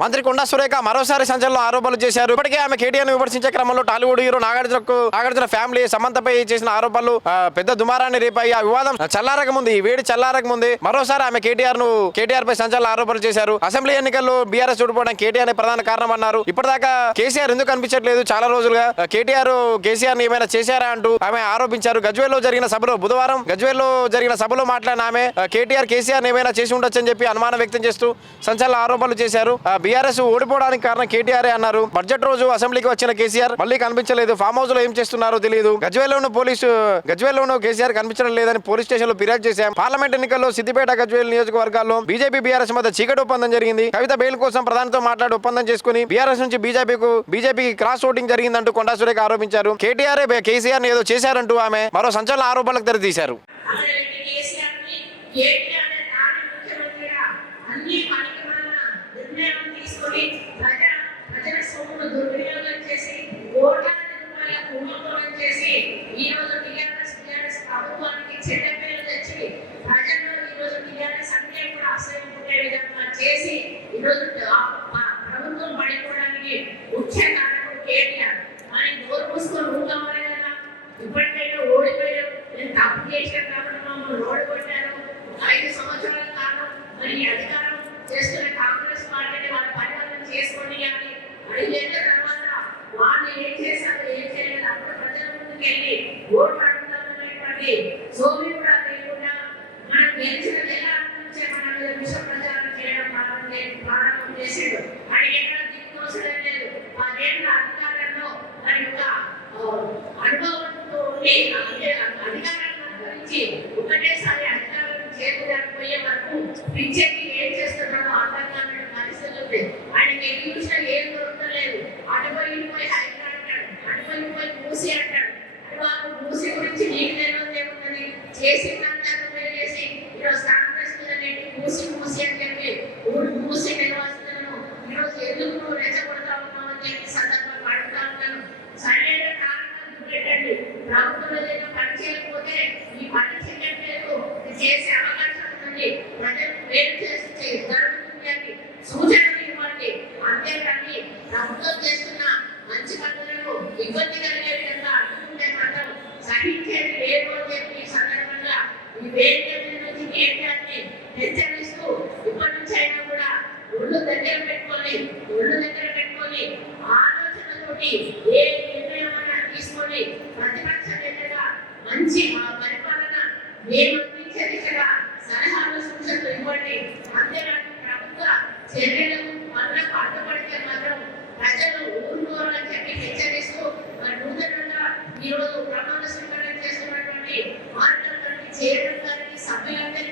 మంత్రి కొండా సురేఖ మరోసారి సంచలన ఆరోపణలు చేశారు. ఇప్పటికే ఆమె కేటీఆర్ విమర్శించే క్రమంలో టాలీవుడ్ హీరో నాగార్జున ఫ్యామిలీ సమంతపై చేసిన ఆరోపణలు పెద్ద దుమారాన్ని రేపాయి. ఆ వివాదం చల్లారక ముందు, ఈ వేడి చల్లారక ముందే మరోసారి ఆమె కేటీఆర్ పై సంచలన ఆరోపణలు చేశారు. అసెంబ్లీ ఎన్నికల్లో బీఆర్ఎస్ ఓడిపోవడానికి కేటీఆర్ ప్రధాన కారణం అన్నారు. ఇప్పటిదాకా కేసీఆర్ ఎందుకు కనిపించట్లేదు, చాలా రోజులుగా కేసీఆర్ ని ఏమైనా చేశారా అంటూ ఆమె ఆరోపించారు. బుధవారం గజ్వేల్లో జరిగిన సభలో మాట్లాడిన ఆమె కేసీఆర్ ఏమైనా చేసి ఉండొచ్చని చెప్పి అనుమానం వ్యక్తం చేస్తూ సంచలన ఆరోపణలు చేశారు. బీఆర్ఎస్ ఓడిపోవడానికి కారణం కేటీఆర్ అన్నారు. బడ్జెట్ రోజు అసెంబ్లీకి వచ్చిన కేసీఆర్ మళ్ళీ కనిపించలేదు. ఫామ్ హౌస్ లో ఏం చేస్తున్నారో తెలియదు. గజ్వేల్లోనూ కేసీఆర్ కనిపించడం లేదని పోలీస్ స్టేషన్ లో ఫిర్యాదు చేశాం. పార్లమెంట్ ఎన్నికల్లో సిద్దిపేట గజ్వేల్ నియోజకవర్గాల్లో బీజేపీ బీఆర్ఎస్ మధ్య చీకటి ఒప్పందం జరిగింది. కవిత బెయిల్ కోసం ప్రధానితో మాట్లాడి ఒప్పందం చేసుకుని బీఆర్ఎస్ నుంచి బీజేపీకి క్రాస్ ఓటింగ్ జరిగిందంటూ కొండా సురేఖ ఆరోపించారు. కేసీఆర్ ఏదో చేశారంటూ ఆమె మరో సంచలన ఆరోపణలకు తెరతీశారు. ప్రజల సొమ్మును దుర్వినియోగం చేసి కోట్లాది రూపాయల కుంభకోణం చేసి ఈ రోజు టీఆర్ఎస్ ప్రభుత్వానికి చెడ్డ పేరు తెచ్చి ప్రజల్లో ఈ రోజు టీఆర్ఎస్ అంటే కూడా అసహ్యం పుట్టే విధంగా చేసి ఈ రోజు ప్రభుత్వం పడిపోవడానికి ముఖ్య కారణం కేటీఆర్. మరి నోరు మూసుకొని ఊరుకోవాలి కదా. ఇప్పటికైనా ఓడిపోయారు, నేను తప్పు చేశాను కాబట్టి మమ్మల్ని ఓడిపోయారు. 5 సంవత్సరాల కాలం మరి అధికారం చేస్తున్న కాంగ్రెస్ పార్టీని వాళ్ళ పరిపాలన చేసుకోండి అని అడిగిన తర్వాత వాళ్ళు ఏం చేశారు, ఏం చేయలేదు, అప్పుడు ప్రజల ముందుకు వెళ్ళి ఓట్లు అడుగుతామనేటువంటి సోమి కూడా లేకుండా మనం గెలిచిన నెల నుంచే మన మీద విష ప్రచారం చేయడం ప్రారంభం చేసాడు. అది ఎక్కడ దిక్కువసడం లేదు. 10 ఏళ్ల అధికారంలో మరి ఒక అనుభవంతో ఉండి అధికారాన్ని అనుభవించి ఒకటేసారి అధికారం చేరుకోలేకపోయే వరకు పిచ్చెక్కి ఏం చేస్తున్నాడో అర్థం కాని పరిస్థితులు ఉంది. ఆయనకి ఎన్ని చూసినా ఏం దొరకలేదు. అటుపోయి హైదరాబాద్ అంటాడు, అటుపోయి మూసి అంటాడు. వాళ్ళు మూసి గురించి నీకు తెలియదు ఏమున్నది, చేసిందంతా చేసి ఈరోజు కాంగ్రెస్ మీద నెట్టి మూసి అని చెప్పి మూసి నిర్వాసితులను ఈరోజు ఎందుకు నువ్వు రెచ్చగొడతా ఉన్నావు అని చెప్పి సందర్భంగా అడుగుతా ఉన్నాను. సరైన కారణాలు పెట్టండి. ప్రభుత్వంలో ఏదైనా పని చేయకపోతే ఈ పని చేయట్లేదు చేసే అవకాశం ఉంది, ప్రజలు వేరు చేసి జరుగుతుంది అని సూచనలు ఇవ్వండి. అంతేకాని ప్రభుత్వం చేస్తున్న మంచి పనులను ఇబ్బంది కలిగే విధంగా అడ్డుకుంటే మాత్రం సహించేది లేదు అని చెప్పి సందర్భంగా ఈ వేదిక నుంచి కేంద్రాన్ని హెచ్చరిస్తూ ఇప్పటి నుంచి అయినా కూడా ఒళ్ళు దగ్గర పెట్టుకొని ఆలోచనతోటి ఏ నిర్ణయం అయినా తీసుకొని ప్రతిపక్ష నేతగా మంచి పరిపాలన మేము అందించే దిశగా సలహాలు సూచనలు ఇవ్వండి. అంతేకాదు ప్రభుత్వ చర్యలకు పనులకు అడ్డుపడితే మాత్రం ప్రజలు ఊరుకోవాలని చెప్పి హెచ్చరిస్తూ మరి నూతనంగా ఈరోజు